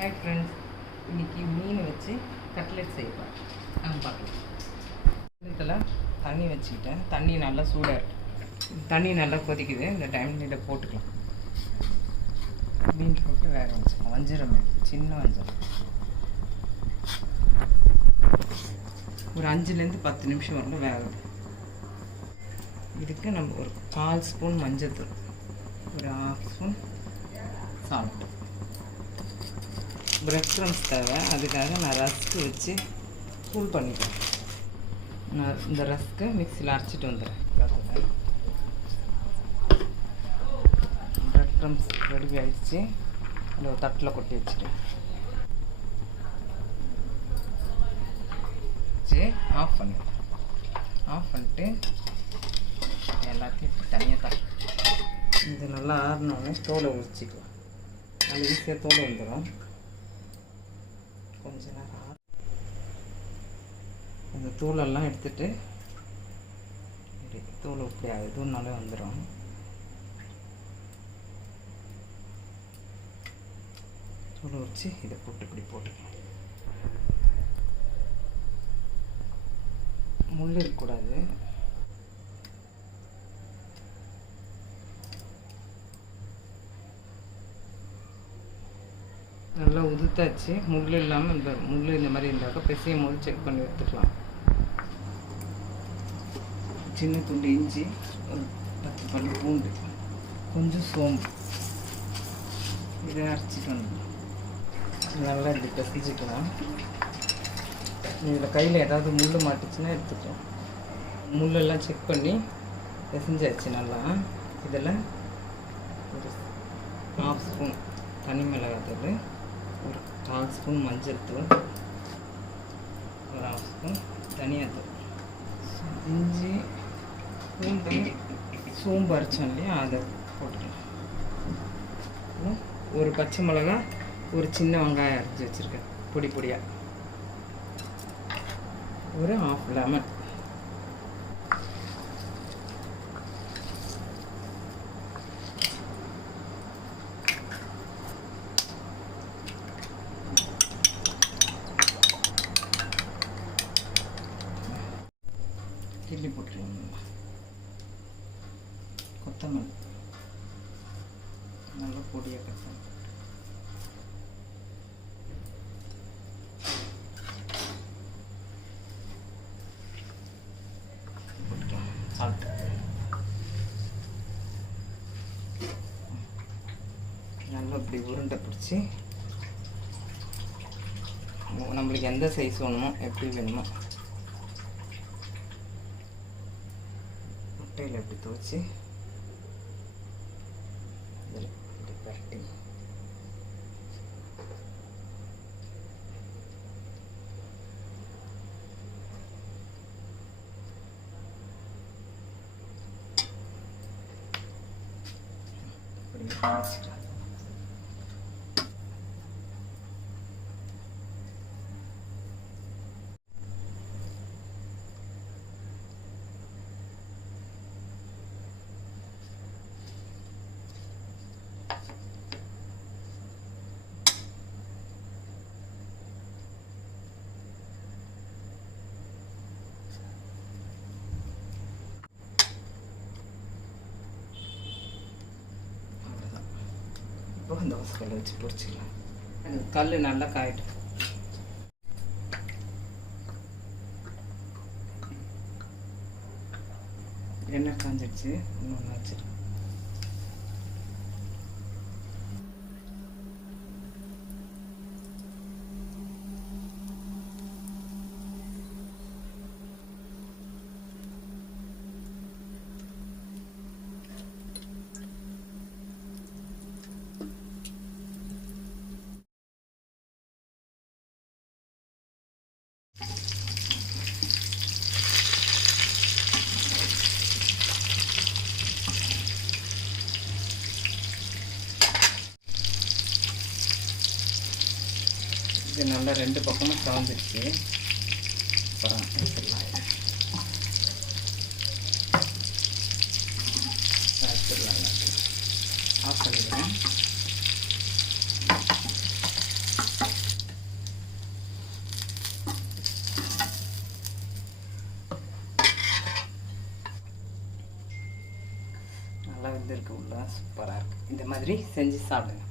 Hi friends, இன்றைக்கி மீன் வச்சு cutlet செய்யலாம். நாங்கள் பார்க்கலாம். இதில் தண்ணி வச்சுக்கிட்டேன். தண்ணி நல்லா சூடாக தண்ணி நல்லா கொதிக்குது. இந்த டைமில் இதை போட்டுக்கலாம். மீன் போட்டு வேக வச்சுக்கலாம். வஞ்சிரம் மீன், சின்ன வஞ்சிரம். ஒரு 5லேருந்து 10 நிமிஷம் வரல வேகும். இதுக்கு நம்ம ஒரு 1/4 ஸ்பூன் மஞ்சள்தூள், ஒரு 1/2 ஸ்பூன் சால்ட், பிரெட் க்ரம்ஸ் தேவை. அதுக்காக நான் ரஸ்க்கு வச்சு தூள் பண்ணிக்கிறேன். நான் இந்த ரஸ்க்கு மிக்சியில் அரைச்சிட்டு வந்துடுறேன். பிரெட் க்ரம்ஸ் ரெடி ஆகிடுச்சு. அதை ஒரு தட்டில் கொட்டி வச்சுட்டேன். வச்சு ஆஃப் பண்ணிட்டு எல்லாத்தையும் தனியாக தட்டு. இது நல்லா ஆறினோடனே தோலை உரிச்சிக்கலாம். நல்லா ஈஸியாக தோலை வந்துடும். கொஞ்ச நேரம் இந்த தூளெல்லாம் எடுத்துட்டு தூள் இப்படி இதுனாலே வந்துடும். தூளை வச்சு இதை போட்டு இப்படி போட்டுக்கலாம். முள் இருக்கக்கூடாது. நல்லா உதுத்தாச்சு. முள் இல்லாமல் இந்த மாதிரி இருந்தாக்கா பிசையும் போது செக் பண்ணி எடுத்துக்கலாம். சின்ன துண்டு இஞ்சி, ஒரு 10 பல் பூண்டு, கொஞ்சம் சோம்பு, இதை அரைச்சிட்டு வந்துடலாம். நல்லா இப்படி பிசைச்சிக்கலாம். இதில் கையில் ஏதாவது முள் மாட்டுச்சுன்னா எடுத்துக்கலாம். முள்ளெல்லாம் செக் பண்ணி பிசைஞ்சாச்சு நல்லா. இதில் ஒரு 1/2 ஸ்பூன் தனி மிளகாத்தூள், ஒரு 1/4 ஸ்பூன் மஞ்சள் தூள், ஒரு 1/2 ஸ்பூன் தனியாத்தூள், இஞ்சி, பூண்டு, சோம்பு அரைச்சோம் இல்லையா, அதை போட்டுக்கலாம். ஒரு பச்சை மிளகா, ஒரு சின்ன வெங்காயம் அரைச்சி வச்சுருக்கேன் பொடி பொடியாக, ஒரு 1/2 லெமன். கிள்ளி போட்டுருவோம். கொத்தமல்லி நல்லா பொடியாக கட் பண்ணி போட்டுக்கலாம். சால்ட் நல்லா இப்படி உருண்டை பிடிச்சி நம்மளுக்கு எந்த சைஸ் வேணுமோ எப்படி வேணுமோ முட்டையில் எப்படி துவச்சி இதில் இப்படி பரட்டி இப்படி வச்சுட்டு இந்த வாசக்கல்லை வச்சு பொரிச்சிக்கலாம். அது கல் நல்லா காயிடும். எண்ணெய் காஞ்சிடுச்சு. இன்னொன்று வச்சிடும். இது நல்லா 2 பக்கமும் சாந்துருச்சு. அப்புறம் எடுத்துடலாம். ஆஃப் பண்ணிடுறேன். வெந்திருக்கு உள்ள, சூப்பராக இருக்குது. இந்த மாதிரி செஞ்சு சாப்பிடுங்க.